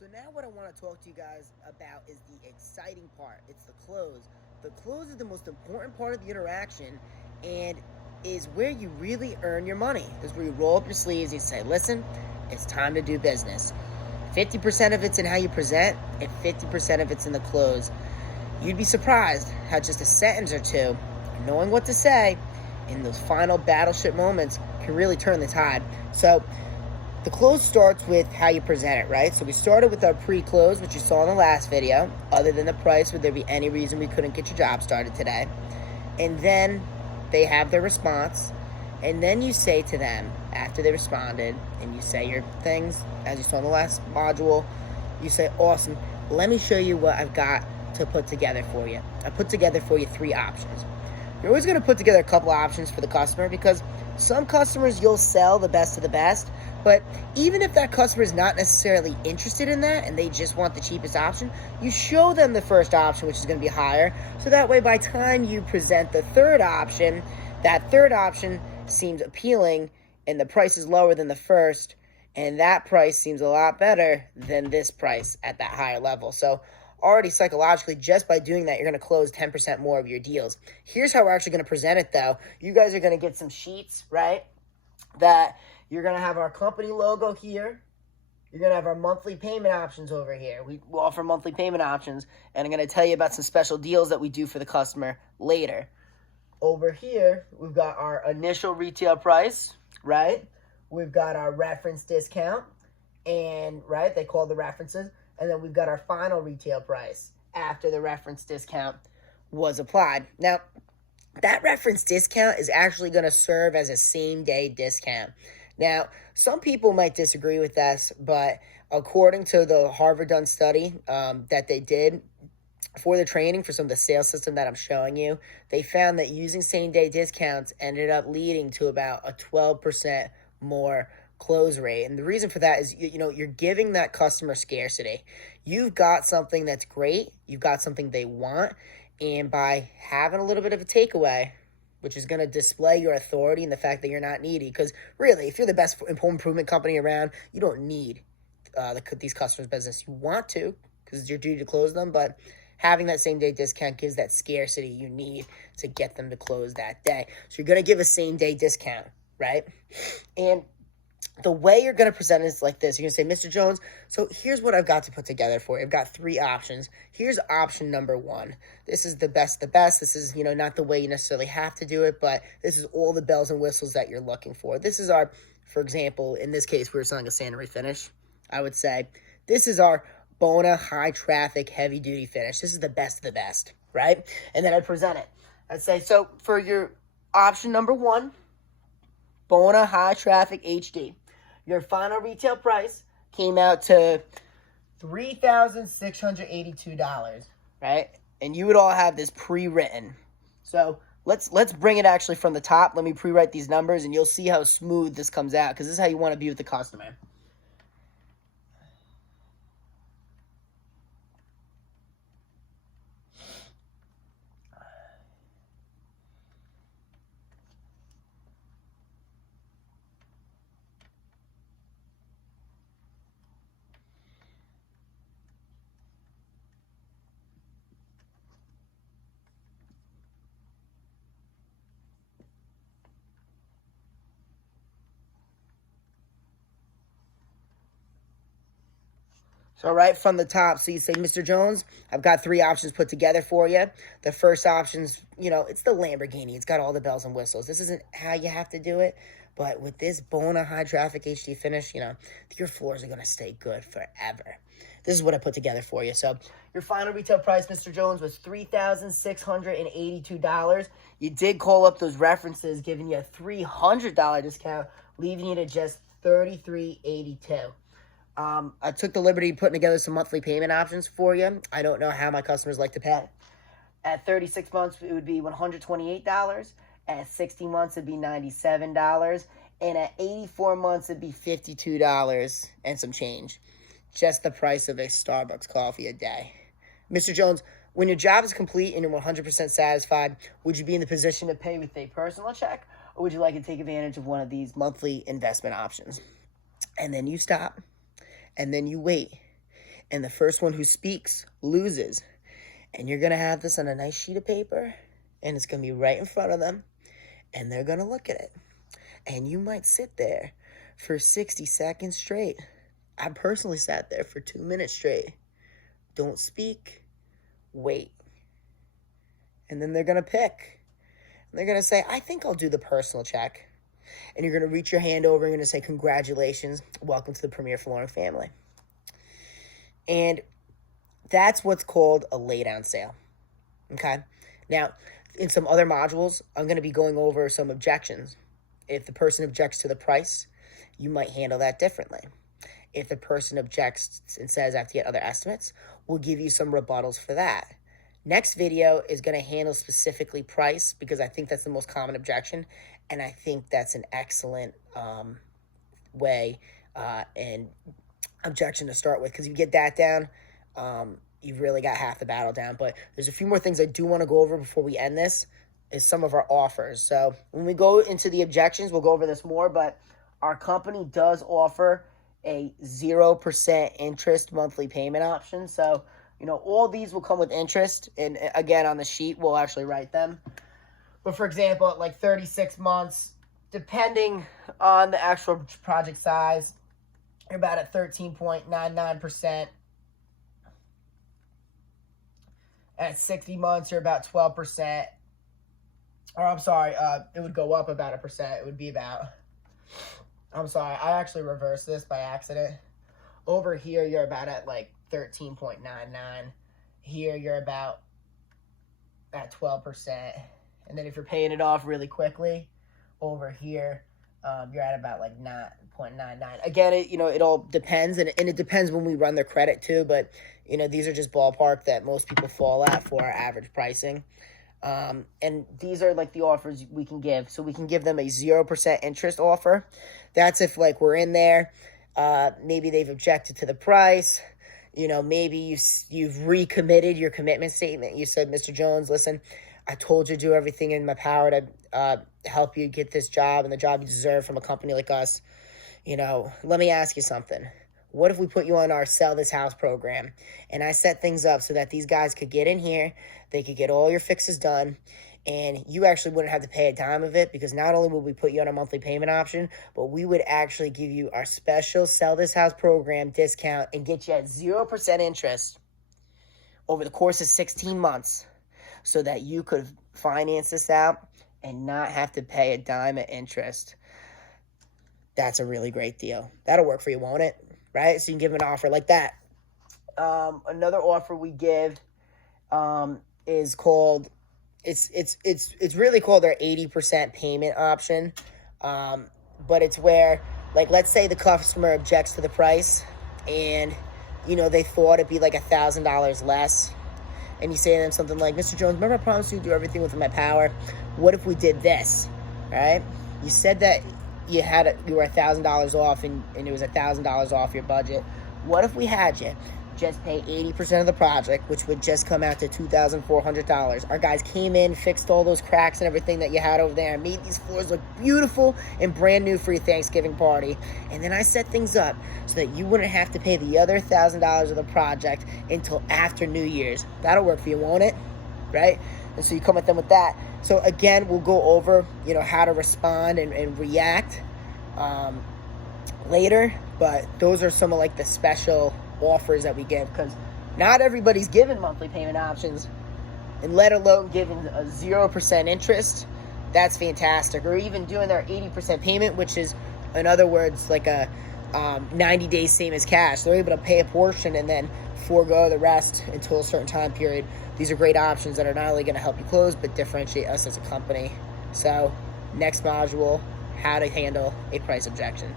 So now what I want to talk to you guys about is the exciting part. It's the close. The close is the most important part of the interaction and is where you really earn your money. Is where you roll up your sleeves and you say, listen, it's time to do business. 50% of it's in how you present and 50% of it's in the close. You'd be surprised how just a sentence or two, knowing what to say in those final battleship moments can really turn the tide. So the close starts with how you present it, right? So we started with our pre-close, which you saw in the last video. Other than the price, would there be any reason we couldn't get your job started today? And then they have their response. And then you say to them, after they responded, and you say your things, as you saw in the last module, you say, awesome, let me show you what I've got to put together for you. I put together for you 3 options. You're always going to put together a couple options for the customer because some customers you'll sell the best of the best. But even if that customer is not necessarily interested in that and they just want the cheapest option, you show them the first option, which is going to be higher. So that way, by the time you present the third option, that third option seems appealing and the price is lower than the first. And that price seems a lot better than this price at that higher level. So already psychologically, just by doing that, you're going to close 10% more of your deals. Here's how we're actually going to present it, though. You guys are going to get some sheets, right? That you're going to have our company logo here. You're going to have our monthly payment options over here. We offer monthly payment options, and I'm going to tell you about some special deals that we do for the customer later. Over here, we've got our initial retail price, right? We've got our reference discount, and, right, they call the references. And then we've got our final retail price after the reference discount was applied. Now, that reference discount is actually going to serve as a same-day discount. Now, some people might disagree with this, but according to the Harvard-done study that they did for the training for some of the sales system that I'm showing you, they found that using same-day discounts ended up leading to about a 12% more close rate. And the reason for that is, you're giving that customer scarcity. You've got something that's great. You've got something they want. And by having a little bit of a takeaway, which is going to display your authority and the fact that you're not needy. Because really, if you're the best home improvement company around, you don't need these customers' business. You want to, because it's your duty to close them. But having that same-day discount gives that scarcity you need to get them to close that day. So you're going to give a same-day discount, right? And the way you're going to present it is like this. You're going to say, Mr. Jones, so here's what I've got to put together for you. I've got 3 options. Here's option number 1. This is the best. This is, not the way you necessarily have to do it, but this is all the bells and whistles that you're looking for. This is for example, in this case, we were selling a sanitary finish. I would say this is our Bona high traffic, heavy duty finish. This is the best of the best, right? And then I'd present it. I'd say, so for your option number 1, Bona high traffic HD. Your final retail price came out to $3,682, right? And you would all have this pre-written. So let's bring it actually from the top. Let me pre-write these numbers, and you'll see how smooth this comes out, because this is how you want to be with the customer. So right from the top, so you say, Mr. Jones, I've got 3 options put together for you. The first option's, it's the Lamborghini. It's got all the bells and whistles. This isn't how you have to do it, but with this Bona high traffic HD finish, your floors are going to stay good forever. This is what I put together for you. So your final retail price, Mr. Jones, was $3,682. You did call up those references, giving you a $300 discount, leaving you to just $33.82. I took the liberty of putting together some monthly payment options for you. I don't know how my customers like to pay. At 36 months, it would be $128. At 60 months, it'd be $97. And at 84 months, it'd be $52 and some change. Just the price of a Starbucks coffee a day. Mr. Jones, when your job is complete and you're 100% satisfied, would you be in the position to pay with a personal check, or would you like to take advantage of one of these monthly investment options? And then you stop. And then you wait. and the first one who speaks loses. And you're going to have this on a nice sheet of paper, and it's going to be right in front of them, and they're going to look at it. And you might sit there for 60 seconds straight. I personally sat there for 2 minutes straight. Don't speak. Wait. And then they're going to pick. And they're going to say, I think I'll do the personal check. And you're going to reach your hand over and you're going to say, congratulations. Welcome to the Premier Flooring family. And that's what's called a lay-down sale. Okay? Now, in some other modules, I'm going to be going over some objections. If the person objects to the price, you might handle that differently. If the person objects and says, I have to get other estimates, we'll give you some rebuttals for that. Next video is going to handle specifically price, because I think that's the most common objection, and I think that's an excellent way and objection to start with, because if you get that down, you've really got half the battle down. But there's a few more things I do want to go over before we end this, is some of our offers. So when we go into the objections, we'll go over this more, but our company does offer a 0% interest monthly payment option. So, you know, all these will come with interest. And again, on the sheet, we'll actually write them. But for example, at like 36 months, depending on the actual project size, you're about at 13.99%. At 60 months, you're about 12%. Or I'm sorry, it would go up about 1%. It would be about... I'm sorry, I actually reversed this by accident. Over here, you're about at like 13.99. Here, you're about at 12%. And then if you're paying it off really quickly, over here, you're at about like 9.99. Again, it all depends, and it depends when we run their credit too. But these are just ballpark that most people fall at for our average pricing. And these are like the offers we can give. So we can give them a 0% interest offer. That's if like we're in there, maybe they've objected to the price, maybe you've recommitted your commitment statement. You said, Mr. Jones, listen, I told you to do everything in my power to help you get this job and the job you deserve from a company like us. Let me ask you something. What if we put you on our Sell This House program, and I set things up so that these guys could get in here, they could get all your fixes done, and you actually wouldn't have to pay a dime of it, because not only would we put you on a monthly payment option, but we would actually give you our special Sell This House program discount and get you at 0% interest over the course of 16 months so that you could finance this out and not have to pay a dime of interest. That's a really great deal. That'll work for you, won't it? Right? So you can give them an offer like that. Another offer we give is called, it's really called our 80% payment option. But it's where, like, let's say the customer objects to the price and, they thought it'd be like $1,000 less. And you say to them something like, Mr. Jones, remember I promised you to do everything within my power? What if we did this? Right? You said that you were $1,000 off and it was $1,000 off your budget. What if we had you just pay 80% of the project, which would just come out to $2,400? Our guys came in, fixed all those cracks and everything that you had over there, and made these floors look beautiful and brand new for your Thanksgiving party. And then I set things up so that you wouldn't have to pay the other $1,000 of the project until after New Year's. That'll work for you, won't it? Right? And so you come at them with that. So again, we'll go over, how to respond and react later. But those are some of like the special offers that we give, because not everybody's given monthly payment options, and let alone giving a 0% interest. That's fantastic. Or even doing their 80% payment, which is, in other words, like a 90 days same as cash. They're able to pay a portion and then forego the rest until a certain time period. These are great options that are not only going to help you close, but differentiate us as a company. So, next module, how to handle a price objection.